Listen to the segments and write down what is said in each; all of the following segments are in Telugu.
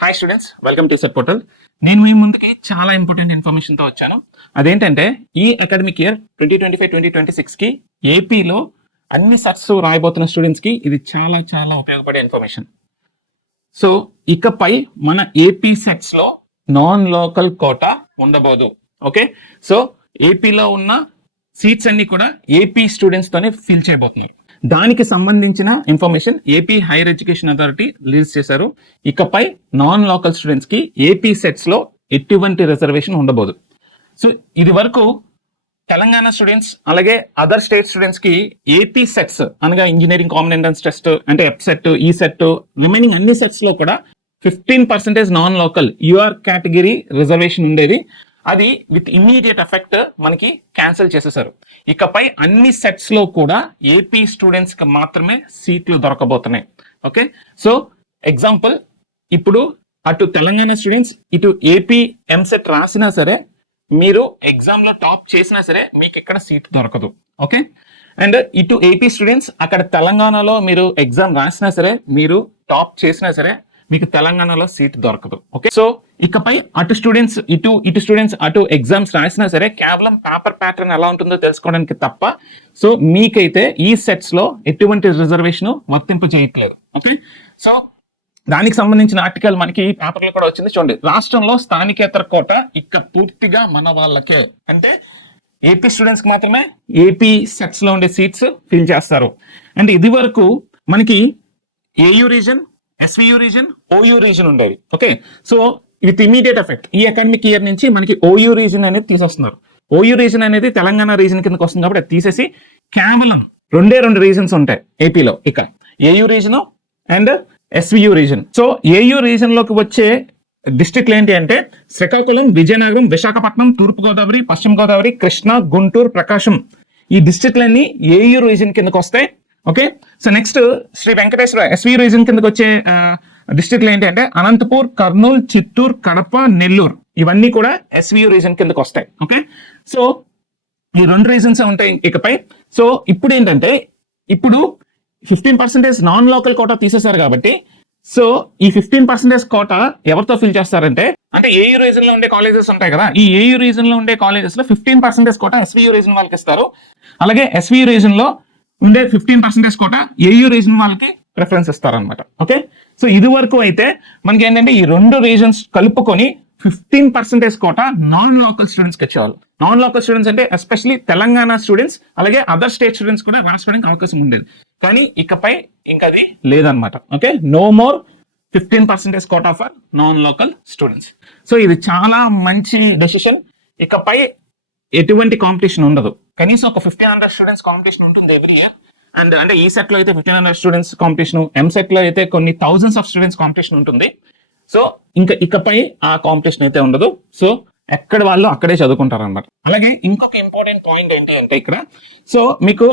Hi students welcome to set portal నేను మీ ముందుకి చాలా ఇంపార్టెంట్ ఇన్ఫర్మేషన్తో వచ్చాను. అదేంటంటే ఈ academic year twenty twenty five twenty twenty సిక్స్కి ఏపీలో అన్ని సెట్స్ రాయబోతున్న స్టూడెంట్స్కి ఇది చాలా చాలా ఉపయోగపడే ఇన్ఫర్మేషన్ సో ఇకపై మన ఏపీ సెట్స్లో నాన్ లోకల్ కోటా ఉండబోదు. ఓకే సో ఏపీలో ఉన్న సీట్స్ అన్ని కూడా ఏపీ స్టూడెంట్స్తోనే ఫిల్ చేయబోతున్నారు. దానికి సంబంధించిన information AP higher education authority release చేశారు. ఇకపై నాన్ లోకల్ స్టూడెంట్స్కి ఏపీ సెట్స్లో ఎటువంటి రిజర్వేషన్ ఉండబోదు. సో ఇది వరకు తెలంగాణ స్టూడెంట్స్ అలాగే అదర్ స్టేట్ స్టూడెంట్స్కి ఏపీ సెట్స్ అనగా ఇంజనీరింగ్ కామన్ ఎంట్రన్స్ టెస్ట్ అంటే F set E set remaining అన్ని సెట్స్లో కూడా fifteen percentage non local UR category reservation ఉండేది. అది విత్ ఇమ్మీడియట్ ఎఫెక్ట్ మనకి క్యాన్సిల్ చేసేసారు. ఇకపై అన్ని సెట్స్లో కూడా ఏపీ స్టూడెంట్స్కి మాత్రమే సీట్లు దొరకబోతున్నాయి. ఓకే సో ఎగ్జాంపుల్ ఇప్పుడు అటు తెలంగాణ స్టూడెంట్స్ ఇటు ఏపీ ఎంసెట్ రాసినా సరే మీరు ఎగ్జామ్లో టాప్ చేసినా సరే మీకు ఇక్కడ సీట్ దొరకదు. ఓకే అండ్ ఇటు ఏపీ స్టూడెంట్స్ అక్కడ తెలంగాణలో మీరు ఎగ్జామ్ రాసినా సరే మీరు టాప్ చేసినా సరే మీకు తెలంగాణలో సీట్ దొరకదు. ఓకే సో ఇకపై అటు స్టూడెంట్స్ ఇటు ఇటు స్టూడెంట్స్ అటు ఎగ్జామ్స్ రాసినా సరే కేవలం పేపర్ ప్యాటర్న్ ఎలా ఉంటుందో తెలుసుకోవడానికి తప్ప సో మీకైతే ఈ సెట్స్లో ఎటువంటి రిజర్వేషన్ వర్తింపు చేయట్లేదు. ఓకే సో దానికి సంబంధించిన ఆర్టికల్ మనకి ఈ పేపర్లో కూడా వచ్చింది చూడండి. రాష్ట్రంలో స్థానికేతర కోట ఇక పూర్తిగా మన వాళ్ళకే. అంటే ఏపీ స్టూడెంట్స్కి మాత్రమే ఏపీ సెట్స్లో ఉండే సీట్స్ ఫిల్ చేస్తారు. అండ్ ఇది వరకు మనకి AU region SVU region OU region ఉండేది. Okay so with immediate effect ఈ అకాడమిక్ ఇయర్ నుంచి మనకి ఓయూ రీజన్ అనేది తీసేస్తున్నారు. ఓయూ రీజన్ అనేది తెలంగాణ రీజన్ కిందకి వస్తుంది కాబట్టి అది తీసేసి కేవలం రెండే రెండు రీజన్స్ ఉంటాయి ఏపీలో ఇక AU region and SVU region so AU రీజన్లోకి వచ్చే డిస్ట్రిక్ట్లు ఏంటి అంటే శ్రీకాకుళం విజయనగరం విశాఖపట్నం తూర్పు గోదావరి పశ్చిమ గోదావరి కృష్ణా గుంటూరు ప్రకాశం. ఈ డిస్ట్రిక్ట్లన్నీ ఏయు రీజన్ కిందకి వస్తాయి. Okay so next Sri Venkateswara SV region కిందకి వచ్చే డిస్టిక్లు ఏంటి అంటే అనంతపూర్ కర్నూలు చిత్తూరు కడప నెల్లూరు. ఇవన్నీ కూడా ఎస్వియు రీజన్ కిందకి వస్తాయి. ఓకే సో ఈ రెండు రీజన్స్ ఉంటాయి ఇకపై. సో ఇప్పుడు ఏంటంటే ఇప్పుడు fifteen percentage non local quota తీసేశారు కాబట్టి సో ఈ ఫిఫ్టీన్ పర్సెంటేజ్ కోటా ఎవరితో ఫిల్ చేస్తారంటే అంటే ఏయూ రీజన్లో ఉండే కాలేజెస్ ఉంటాయి కదా ఈ ఏ రీజన్లో ఉండే కాలేజెస్లో fifteen percentage quota SVU region వాళ్ళకి ఇస్తారు. అలాగే ఎస్వియు రీజన్లో ఉండే fifteen percentage quota AU region వాళ్ళకి ప్రిఫరెన్స్ ఇస్తారనమాట ఓకే సో ఇది వరకు అయితే మనకి ఏంటంటే ఈ రెండు రీజన్స్ కలుపుకొని fifteen percentage quota non local స్టూడెంట్స్కి వచ్చేవాళ్ళు నాన్ లోకల్ స్టూడెంట్స్ అంటే ఎస్పెషలీ తెలంగాణ స్టూడెంట్స్ అలాగే అదర్ స్టేట్ స్టూడెంట్స్ కూడా రాసుకోవడానికి అవకాశం ఉండేది. కానీ ఇకపై ఇంకా అది లేదనమాట okay no more fifteen percentage quota for non local students so ఇది చాలా మంచి డెసిషన్ ఇకపై ఎటువంటి కాంపిటీషన్ ఉండదు. కనీసం ఒక ఫిఫ్టీన్ హండ్రెడ్ స్టూడెంట్స్ కాంపిటీషన్ ఉంటుంది ఎవ్రీ ఇయర్ అండ్ అంటే ఈ సెట్లో అయితే ఫిఫ్టీన్ హండ్రెడ్ స్టూడెంట్స్ కాంపిటీషన్ ఎం లో అయితే కొన్ని థౌసండ్స్ ఆఫ్ స్టూడెంట్స్ కాంపిటీషన్ ఉంటుంది. సో ఇంకా ఇకపై ఆ కాంపిటీషన్ అయితే ఉండదు. సో ఎక్కడ వాళ్ళు అక్కడే చదువుకుంటారు అనమాట అలాగే ఇంకొక ఇంపార్టెంట్ పాయింట్ ఏంటి అంటే ఇక్కడ సో మీకు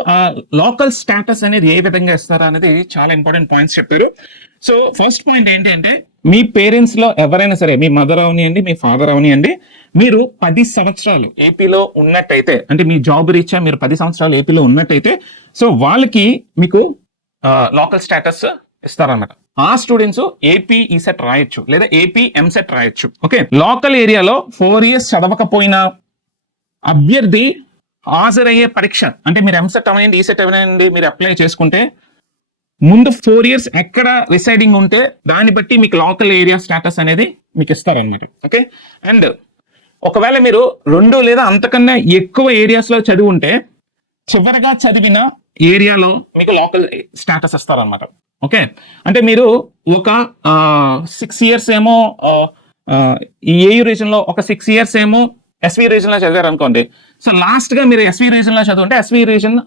లోకల్ స్టేటస్ అనేది ఏ విధంగా ఇస్తారా అనేది చాలా ఇంపార్టెంట్ పాయింట్స్ చెప్పారు. సో ఫస్ట్ పాయింట్ ఏంటి అంటే మీ పేరెంట్స్లో ఎవరైనా సరే మీ మదర్ అవనియండి మీ ఫాదర్ అవనియండి మీరు పది సంవత్సరాలు ఏపీలో ఉన్నట్టయితే అంటే మీ జాబ్ రీత్యా మీరు పది సంవత్సరాలు ఏపీలో ఉన్నట్టయితే సో వాళ్ళకి మీకు లోకల్ స్టేటస్ ఇస్తారనమాట ఆ స్టూడెంట్స్ ఏపీ ఈసెట్ రాయొచ్చు లేదా ఏపీ ఎంసెట్ రాయొచ్చు ఓకే లోకల్ ఏరియాలో ఫోర్ ఇయర్స్ చదవకపోయినా అభ్యర్థి హాజరయ్యే పరీక్ష అంటే మీరు ఎంసెట్ అవనండి ఈసెట్ e అవనండి మీరు అప్లై చేసుకుంటే ముందు ఫోర్ ఇయర్స్ ఎక్కడ రిసైడింగ్ ఉంటే దాన్ని బట్టి మీకు లోకల్ ఏరియా స్టేటస్ అనేది మీకు ఇస్తారనమాట ఓకే అండ్ ఒకవేళ మీరు రెండు లేదా అంతకన్నా ఎక్కువ ఏరియాస్లో చదివి ఉంటే చివరిగా చదివిన ఏరియాలో మీకు లోకల్ స్టేటస్ ఇస్తారనమాట ఓకే అంటే మీరు ఒక సిక్స్ ఇయర్స్ ఏమో ఈ ఏయు రీజన్లో ఒక సిక్స్ ఇయర్స్ ఏమో ఎస్వి రీజన్లో చదివారు అనుకోండి సో లాస్ట్గా మీరు ఎస్వి రీజన్లో చదువుంటే ఎస్వి రీజన్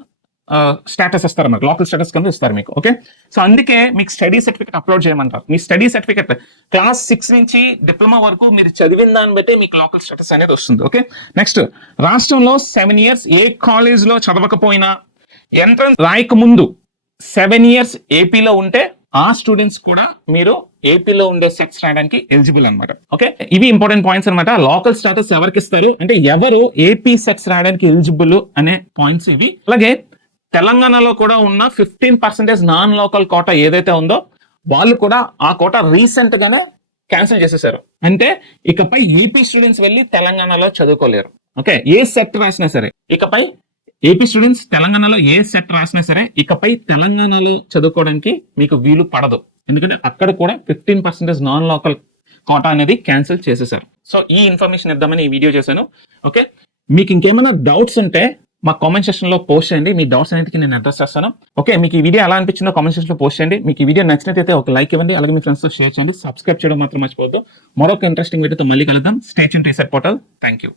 స్టేటస్ ఇస్తారు మీకు. లోకల్ స్టేటస్ కింద ఇస్తారు మీకు ఓకే సో అందుకే మీకు స్టడీ సర్టిఫికేట్ అప్లోడ్ చేయమంటారు. మీ స్టడీ సర్టిఫికేట్ క్లాస్ సిక్స్ నుంచి డిప్లొమా వరకు మీరు చదివిన దాన్ని బట్టి మీకు లోకల్ స్టేటస్ అనేది వస్తుంది ఓకే నెక్స్ట్ రాష్ట్రంలో సెవెన్ ఇయర్స్ ఏ కాలేజ్లో చదవకపోయినా ఎంట్రన్స్ రాయక ముందు సెవెన్ ఇయర్స్ ఏపీలో ఉంటే ఆ స్టూడెంట్స్ కూడా మీరు ఏపీలో ఉండే సెట్స్ రాయడానికి ఎలిజిబుల్ అనమాట ఓకే ఇవి ఇంపార్టెంట్ పాయింట్స్ అన్నమాట. లోకల్ స్టాటస్ ఎవరికి ఇస్తారు? అంటే ఎవరు ఏపీ సెట్స్ రాయడానికి ఎలిజిబుల్ అనే పాయింట్స్ ఇవి. అలాగే తెలంగాణలో కూడా ఉన్న fifteen percentage non local quota ఏదైతే ఉందో వాళ్ళు కూడా ఆ కోట రీసెంట్ గానే క్యాన్సిల్ చేసేసారు. అంటే ఇకపై ఏపీ స్టూడెంట్స్ వెళ్ళి తెలంగాణలో చదువుకోలేరు. ఓకే ఏ సెట్ రాసినా సరే ఇకపై ఏపీ స్టూడెంట్స్ తెలంగాణలో ఏ సెట్ రాసినా సరే ఇకపై తెలంగాణలో చదువుకోవడానికి మీకు వీలు పడదు. ఎందుకంటే అక్కడ కూడా fifteen percentage non local quota అనేది క్యాన్సిల్ చేసేసారు. సో ఈ ఇన్ఫర్మేషన్ ఇద్దామని ఈ వీడియో చేశాను. ఓకే మీకు ఇంకేమైనా డౌట్స్ ఉంటే మా కామెంట్ సెక్షన్ పోస్ట్ చేయండి. మీ డౌట్స్ అన్నిటికీ నేను అడ్రస్ చేస్తాను. ఓకే మీకు ఈ వీడియో ఎలా అనిపించిందో కామెంట్ సెక్షన్ పోస్ట్ చేయండి. మీకు ఈ వీడియో నచ్చినట్లయితే ఒక లైక్ ఇవ్వండి. అలాగే మీ ఫ్రెండ్స్తో షేర్ చేయండి. సబ్స్క్రైబ్ చేయడం మాత్రం మర్చిపోవద్దు. మరొక ఇంట్రెస్టింగ్ వీడియోతో మళ్ళీ కలుద్దాం. Station reset portal thank you